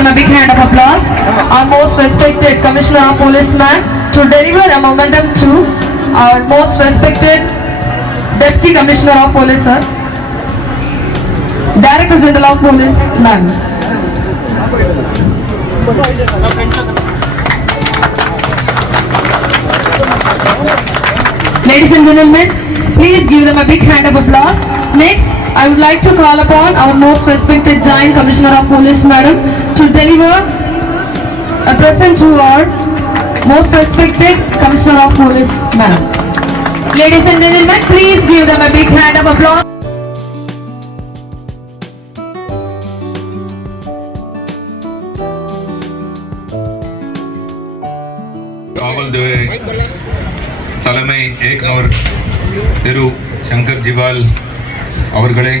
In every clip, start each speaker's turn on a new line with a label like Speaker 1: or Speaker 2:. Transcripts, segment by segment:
Speaker 1: them a big hand of applause. Our most respected Commissioner of Police man to deliver a momentum to our most respected Deputy Commissioner of Police sir. Director General of Police man. Ladies and gentlemen, please give them a big hand of applause. Next, I would like to call upon our most respected Giant Commissioner of Police Madam to deliver a present to our most respected Commissioner of Police Madam. Ladies and gentlemen, please give them a big hand of applause.
Speaker 2: காவல்துறை தலைமை இயக்குனர் திரு சங்கர் ஜிவால் அவர்களே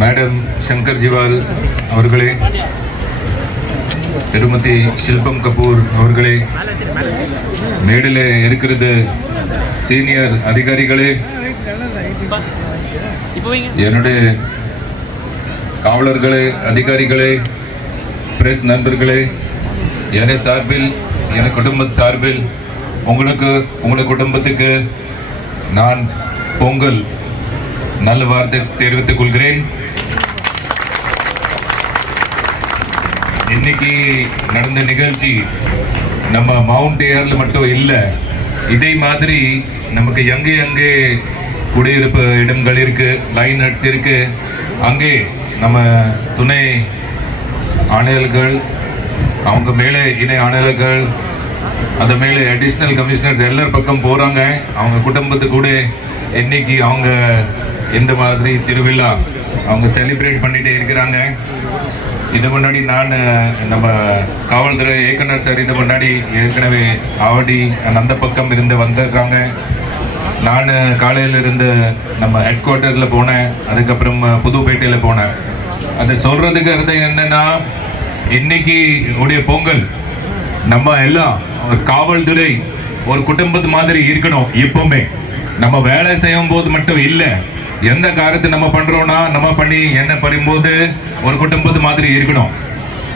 Speaker 2: madam Shankar Jiwal அவர்களே திருமதி ஷில்பம் கபூர் அவர்களே மேடில் இருக்கிறது senior அதிகாரிகளே என்னுடைய காவலர்களே அதிகாரிகளே பிரஸ் நண்பர்களே என சார்பில் என குடும்ப சார்பில் உங்களுக்கு உங்களுடைய குடும்பத்துக்கு நான் பொங்கல் நல்ல வார்த்தை தெரிவித்துக் கொள்கிறேன். இன்னைக்கு நடந்த நிகழ்ச்சி நம்ம மவுண்ட் ஏர்ல மட்டும் இல்லை இதே மாதிரி நமக்கு எங்கே எங்கே குடியிருப்பு இடங்கள் இருக்கு லைன் நட்ஸ் இருக்கு அங்கே நம்ம துணை ஆணையர்கள் அவங்க மேலே இணை ஆணையர்கள் அது மேலே அடிஷ்னல் கமிஷனர்ஸ் எல்லார் பக்கம் போகிறாங்க அவங்க குடும்பத்து கூட இன்னைக்கு அவங்க இந்த மாதிரி திருவிழா அவங்க செலிப்ரேட் பண்ணிட்டே இருக்கிறாங்க. இது முன்னாடி நான் நம்ம காவல்துறை இயக்குனர் சார் இது முன்னாடி ஏற்கனவே ஆவடி அந்த பக்கம் இருந்து வந்திருக்காங்க. நான் காலையில் இருந்து நம்ம ஹெட் குவார்ட்டரில் போனேன். அதுக்கப்புறம் புதுப்பேட்டையில் போனேன். அது சொல்கிறதுக்கு அர்த்தம் என்னென்னா இன்னைக்கு உடைய பொங்கல் நம்ம எல்லாம் ஒரு காவல்துறை ஒரு குடும்பத்து மாதிரி இருக்கணும் எப்பவுமே நம்ம வேலை செய்யும் போது மட்டும் இல்லை. எந்த காரியத்தை நம்ம பண்ணுறோன்னா நம்ம பண்ணி என்ன பண்ணும்போது ஒரு குடும்பத்து மாதிரி இருக்கணும்.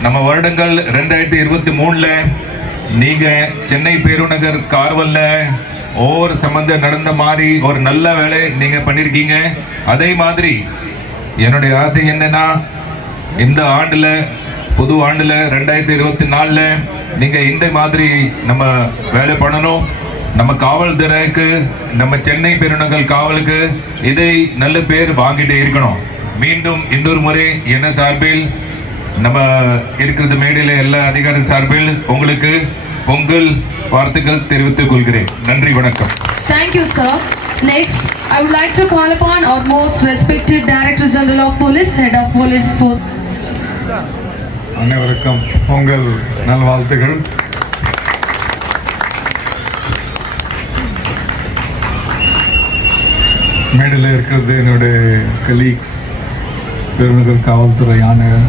Speaker 2: நம்ம வருடங்கள் ரெண்டாயிரத்தி இருபத்தி மூணில் நீங்கள் சென்னை பேருநகர் கார்வலில் ஓர் சம்மந்த நடந்த மாதிரி ஒரு நல்ல வேலை நீங்கள் பண்ணியிருக்கீங்க அதே மாதிரி என்னுடைய ஆசை என்னென்னா இந்த ஆண்டில் புது ஆண்டில் ரெண்டாயிரத்தி இருபத்தி நாலில் நீங்கள் இந்த மாதிரி நம்ம வேலை பண்ணணும். நம்ம காவல்துறைக்கு நம்ம சென்னை பெருநகர் காவலுக்கு இதை நல்ல பேர் வாங்கிட்டே இருக்கணும் மீண்டும் இன்னொரு முறை என்ன சார்பில் நம்ம இருக்கிறது மேடையில எல்லா அதிகாரி சார்பில் உங்களுக்கு பொங்கல் வாழ்த்துக்கள் தெரிவித்துக் கொள்கிறேன் நன்றி வணக்கம்
Speaker 1: Thank you, sir. Next, I would like to call upon our most respected Director General of Police, Head of Police Force.
Speaker 3: அனைவருக்கும் பொங்கல் நல்வாழ்த்துகள் மேடையில் இருக்கிறது என்னுடைய கலீக்ஸ் பெருநகர் காவல்துறை ஆணையர்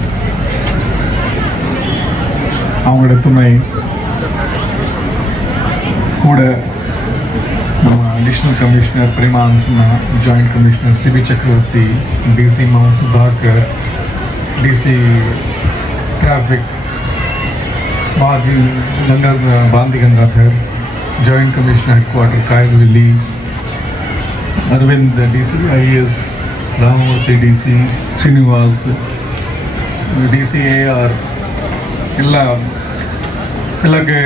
Speaker 3: அவங்களோட துணை கூட நம்ம additional commissioner Premanand Sinha joint commissioner Sibi Chakravarthy DC மா சுதாகர் டிசி ट्रैफिक बादी गंगा बांदी Gangadhar joint commissioner headquarter कायलविली Aravind DC IS Ramamurthy DC Srinivas DCAR எல்லா எல்லாக்கு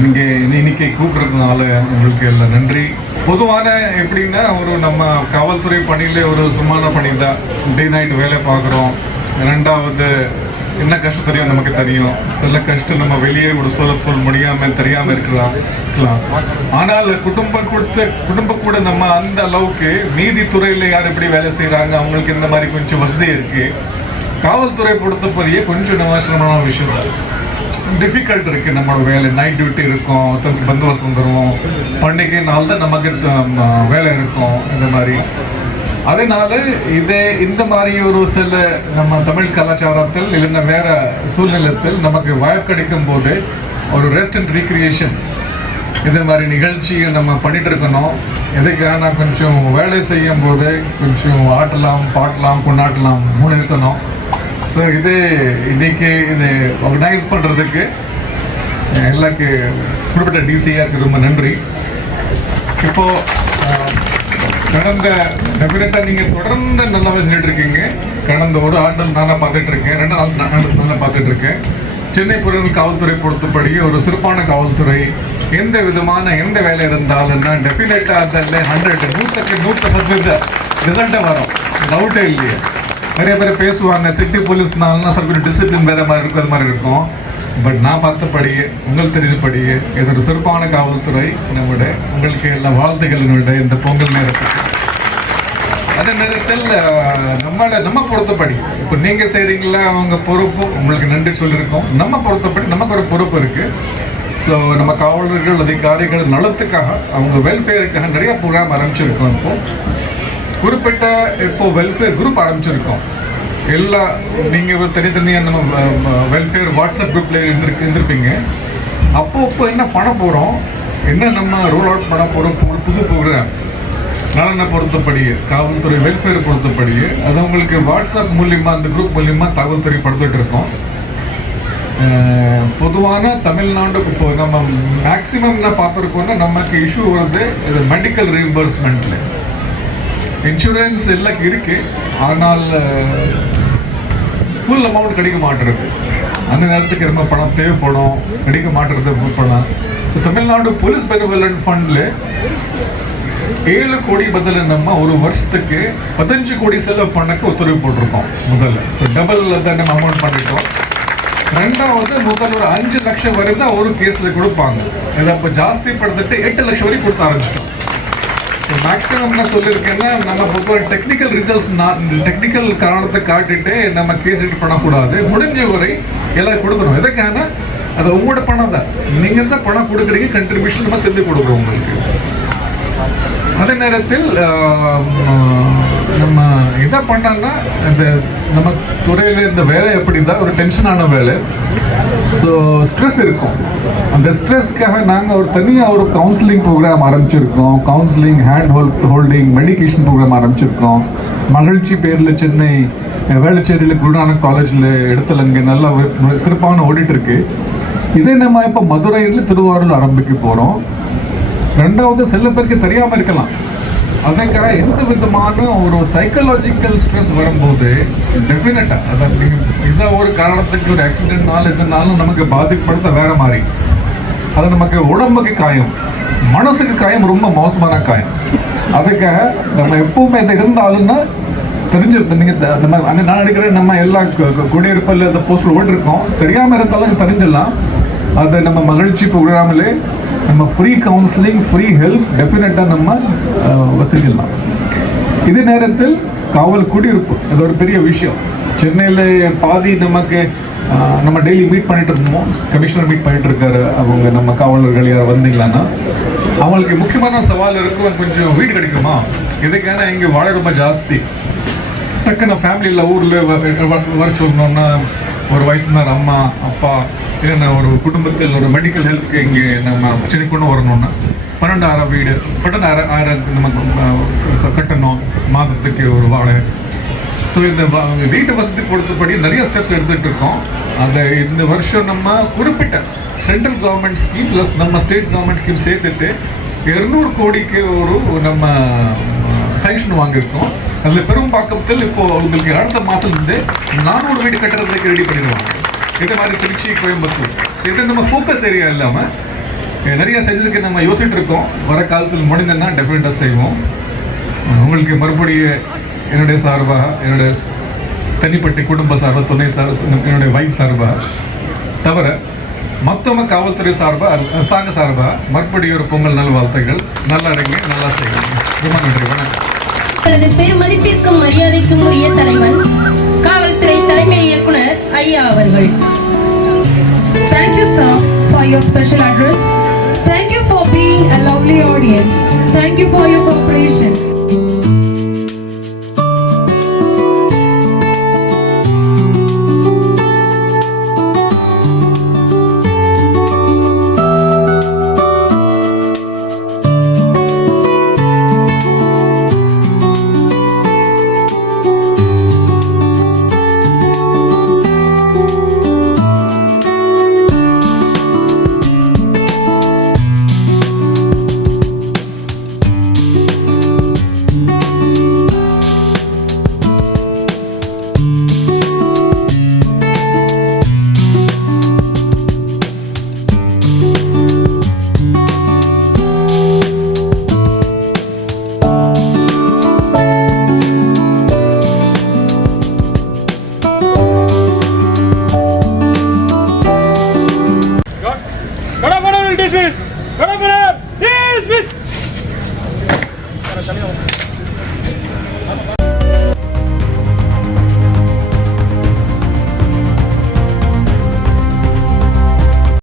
Speaker 3: இங்கே இன்னைக்கு கூப்பிட்றதுனால உங்களுக்கு எல்லாம் நன்றி. பொதுவான எப்படின்னா ஒரு நம்ம காவல்துறை பணியில் ஒரு சும்மான பணி தான் டே நைட் வேலை பார்க்குறோம். ரெண்டாவது என்ன கஷ்டம் தெரியும் நமக்கு தெரியும்? சில கஷ்டம் நம்ம வெளியே ஒரு சொல்ல சொல்ல முடியாமல் தெரியாமல் இருக்கலாம். ஆனால் குடும்பம் கொடுத்த குடும்பம் கூட நம்ம அந்த அளவுக்கு நீதித்துறையில் யார் எப்படி வேலை செய்கிறாங்க அவங்களுக்கு இந்த மாதிரி கொஞ்சம் வசதி இருக்கு. காவல்துறை பொறுத்தப்படியே கொஞ்சம் அவசரமான விஷயம். தான் டிஃபிகல்ட் இருக்கு நம்மளோட வேலை. நைட் டியூட்டி இருக்கும். ஒருத்தருக்கு பந்தோபஸ்து வந்துடும் பண்டிகை நாள் தான் நமக்கு வேலை இருக்கும். இந்த மாதிரி. அதனால இதே இந்த மாதிரி ஒரு சில நம்ம தமிழ் கலாச்சாரத்தில் இல்லைன்னா வேற சூழ்நிலத்தில் நமக்கு வாய்ப்பு கிடைக்கும் போது ஒரு ரெஸ்ட் அண்ட் ரீக்ரியேஷன் இதே மாதிரி நிகழ்ச்சியை நம்ம பண்ணிட்டு இருக்கணும். எதுக்காக கொஞ்சம் வேலை செய்யும் போது கொஞ்சம் ஆட்டலாம் பாட்டலாம் கொண்டாட்டலாம் மூணு இருக்கணும். ஸோ இது இன்னைக்கு இது ஆர்கனைஸ் பண்ணுறதுக்கு எல்லாருக்கு குறிப்பிட்ட டிசிஆருக்கு ரொம்ப நன்றி. இப்போது கடந்த டெஃபினட்டாக நீங்கள் தொடர்ந்து நல்லா பேசிட்டு இருக்கீங்க. கடந்த ஒரு ஆண்டு நானாக பார்த்துட்டு இருக்கேன். ரெண்டு நாள் நான் நல்லா பார்த்துட்டு இருக்கேன். சென்னை புறநகர் காவல்துறை பொறுத்தபடி ஒரு சிறப்பான காவல்துறை. எந்த விதமான எந்த வேலை இருந்தாலும்னா டெஃபினட்டாக அதில் ஹண்ட்ரட் நூற்றுக்கு நூற்று சதவீத ரிசல்ட்டை வரும். டவுட்டே இல்லையே. நிறைய பேர் பேசுவாங்க சிட்டி போலீஸ்னாலும் சார் கொஞ்சம் டிசிப்ளின் வேறு மாதிரி இருக்கும் அது மாதிரி இருக்கும். பட் நான் பார்த்தபடியே உங்கள் தெரிஞ்சபடியே இது ஒரு சிறப்பான காவல்துறை நம்முடைய உங்களுக்கு எல்லா வாழ்த்துக்கள் என்னுடைய இந்த பொங்கல் நேரத்தில் அதே நேரத்தில் நம்மளை நம்ம பொறுத்தப்படி இப்போ நீங்க செய்கிறீங்களா அவங்க பொறுப்பு உங்களுக்கு நன்றி சொல்லியிருக்கோம். நம்ம பொறுத்தப்படி நமக்கு ஒரு பொறுப்பு இருக்கு. ஸோ நம்ம காவலர்கள் அதிகாரிகள் நலத்துக்காக அவங்க வெல்ஃபேருக்காக நிறைய ப்ரோக்ராம் ஆரம்பிச்சிருக்கோம் இப்போ. குறிப்பிட்ட இப்போ வெல்ஃபேர் குரூப் ஆரம்பிச்சிருக்கோம். எல்லா நீங்கள் தனித்தனியாக நம்ம வெல்ஃபேர் வாட்ஸ்அப் குரூப்பில் இருந்திருக்கு இருந்திருப்பீங்க. அப்போ என்ன பண்ண போகிறோம் என்ன நம்ம ரோல் அவுட் பண்ண போகிறோம் புது ப்ரோக்ராம் நலனை பொறுத்தபடியே காவல்துறை வெல்ஃபேர் பொறுத்தபடியே அது உங்களுக்கு வாட்ஸ்அப் மூலியமாக அந்த குரூப் மூலியமாக தகவல் தெரியப்படுத்திட்டு இருக்கோம். பொதுவான தமிழ்நாடு இப்போ நம்ம மேக்சிமம் என்ன பார்த்துருக்கோம்னா நமக்கு இஷ்யூ வருது இது மெடிக்கல் ரீஎம்பர்ஸ்மெண்ட்ல இன்சூரன்ஸ் எல்லாம் இருக்குது ஆனால் ஃபுல் அமௌண்ட் கிடைக்க மாட்டுறது. அந்த நேரத்துக்கு ரொம்ப பணம் தேவைப்படும். கிடைக்க மாட்டுறது full பணம். ஸோ தமிழ்நாடு போலீஸ் பெனிவலண்ட் ஃபண்டில் ஏழு கோடி பதில் நம்ம ஒரு வருஷத்துக்கு பதினஞ்சு கோடி செலவு பண்ணக்கு உத்தரவு போட்டிருக்கோம் முதல்ல. ஸோ டபுள் தான் நம்ம அமௌண்ட் பண்ணிட்டோம். ரெண்டாவது முதல்ல ஒரு அஞ்சு லட்சம் வரை தான் ஒரு கேஸில் கொடுப்பாங்க. இதை அப்போ ஜாஸ்தி படுத்துட்டு எட்டு லட்சம் வரைக்கும் கொடுத்து ஆரம்பிச்சிட்டோம். மேக்ஸிமம் நான் சொல்லியிருக்கேன்னா நம்ம பொதுவாக டெக்னிக்கல் ரிசல்ட்ஸ் டெக்னிக்கல் காரணத்தை காட்டிட்டு நம்ம கேஸ் பண்ணக்கூடாது. முடிஞ்ச வரை எல்லாம் கொடுக்கணும். எதுக்கான அது உங்களோட பணம் தான். நீங்கள் தான் பணம் கொடுக்குறீங்க கண்ட்ரிபியூஷன் நம்ம தெரிஞ்சு கொடுக்குறோம் உங்களுக்கு. அதே நேரத்தில் நம்ம இதை பண்ணோம்னா இந்த நம்ம துறையில் இந்த வேலை எப்படி தான் ஒரு டென்ஷனான வேலை. ஸோ ஸ்ட்ரெஸ் இருக்கும். அந்த ஸ்ட்ரெஸ்க்காக நாங்கள் ஒரு தனியாக ஒரு கவுன்சிலிங் ப்ரோக்ராம் ஆரம்பிச்சிருக்கோம். Counselling hand hole holding medication programme ஆரம்பிச்சிருக்கோம். மகிழ்ச்சி பேரில் சென்னை வேளச்சேரியில் குருநானக் காலேஜில் இடத்துல இங்கே நல்லா ஒரு சிறப்பான ஓடிட்டு இருக்கு. இதே நம்ம இப்போ மதுரையில் திருவாரூர் ஆரம்பிக்க போகிறோம் ரெண்டாவது சில பேருக்கு தெரியாமல் இருக்கலாம். அதுக்காக எந்த விதமான ஒரு சைக்கலாஜிக்கல் ஸ்ட்ரெஸ் வரும்போது டெஃபினட்டா அதான் இதை ஒரு காரணத்துக்கு ஒரு ஆக்சிடென்ட்னால எதுனாலும் நமக்கு பாதிப்படுத்த வேற மாதிரி. அது நமக்கு உடம்புக்கு காயம் மனசுக்கு காயம் ரொம்ப மோசமான காயம். அதுக்காக நம்ம எப்பவுமே இது இருந்தாலும்னா தெரிஞ்சு நீங்க நம்ம அன்னை நான் நினைக்கிறேன் நம்ம எல்லா குடியிருப்பில் இந்த போஸ்டர் ஓட்டிருக்கோம் தெரியாம இருந்தாலும் தெரிஞ்சிடலாம். அது நம்ம மகிழ்ச்சி ப்ரோக்ராமில் நம்ம ஃப்ரீ கவுன்சிலிங் ஃப்ரீ ஹெல்ப் டெஃபினட்டாக நம்ம அஹ், இதே நேரத்தில் காவல் குடியிருப்பு அது ஒரு பெரிய விஷயம். சென்னையில் பாதி நமக்கு நம்ம டெய்லி மீட் பண்ணிட்டு இருந்தோம். கமிஷனர் மீட் பண்ணிட்டு இருக்காரு. அவங்க நம்ம காவலர்கள் யார் வந்தீங்களான்னா அவங்களுக்கு முக்கியமான சவால் இருக்கும். கொஞ்சம் வீடு கிடைக்குமா? இதுக்கான இங்கே வாழை ரொம்ப ஜாஸ்தி? டக்குன்னு ஃபேமிலியில் ஊரில் வர சொல்லணும்னா ஒரு வயசுனார் அம்மா அப்பா இல்லைன்னா ஒரு குடும்பத்தில் ஒரு மெடிக்கல் ஹெல்ப்க்கு இங்கே நம்ம சரி கொண்டு வரணும்னா பன்னெண்டாயிரம் வீடு பன்னெண்டாயிரம் ஆயிரம் நம்ம கட்டணும். மாதத்துக்கு ஒரு வாடகை ஸோ இந்த வீட்டு வசதி பொறுத்தபடி நிறைய ஸ்டெப்ஸ் எடுத்துகிட்டு இருக்கோம். அந்த இந்த வருஷம் நம்ம குறிப்பிட்ட சென்ட்ரல் கவர்மெண்ட் ஸ்கீம் ப்ளஸ் நம்ம ஸ்டேட் கவர்மெண்ட் ஸ்கீம் சேர்த்துட்டு இருநூறு கோடிக்கு ஒரு நம்ம சங்ஷன் வாங்கியிருக்கோம். அதில் பெரும் பாக்கத்தில் இப்போ உங்களுக்கு அடுத்த மாதத்துலேருந்து நானூறு வீடு கட்டுறதுக்கு ரெடி பண்ணிடுவாங்க. இதே மாதிரி திருச்சி கோயம்புத்தூர். இது நம்ம ஃபோக்கஸ் ஏரியா இல்லாமல் நிறைய செஞ்சிருக்கு நம்ம யோசிச்சுட்டு இருக்கோம். வர காலத்தில் முடிந்தன்னா டெஃபினட்டாக செய்வோம். உங்களுக்கு மறுபடியும் என்னுடைய சார்பாக என்னுடைய தனிப்பட்ட குடும்ப சார்பாக துணை சார் என்னுடைய வைஃப் சார்பாக தவிர மொத்தமாக காவல்துறை சார்பாக அரசாங்க சார்பாக மறுபடியும் ஒரு பொங்கல் நல்வாழ்த்துகள் நல்லா இருங்க நல்லா செய்யுங்க. ரொம்ப நன்றி வணக்கம்.
Speaker 4: தனது பெருமதிப்பிற்கும் மரியாதைக்கும் உரிய தலைவன் காவல்துறை தலைமை இயக்குனர் ஐயா அவர்கள்.
Speaker 1: Thank you, sir, for your special address. Thank you for being a lovely audience. Thank you for your cooperation.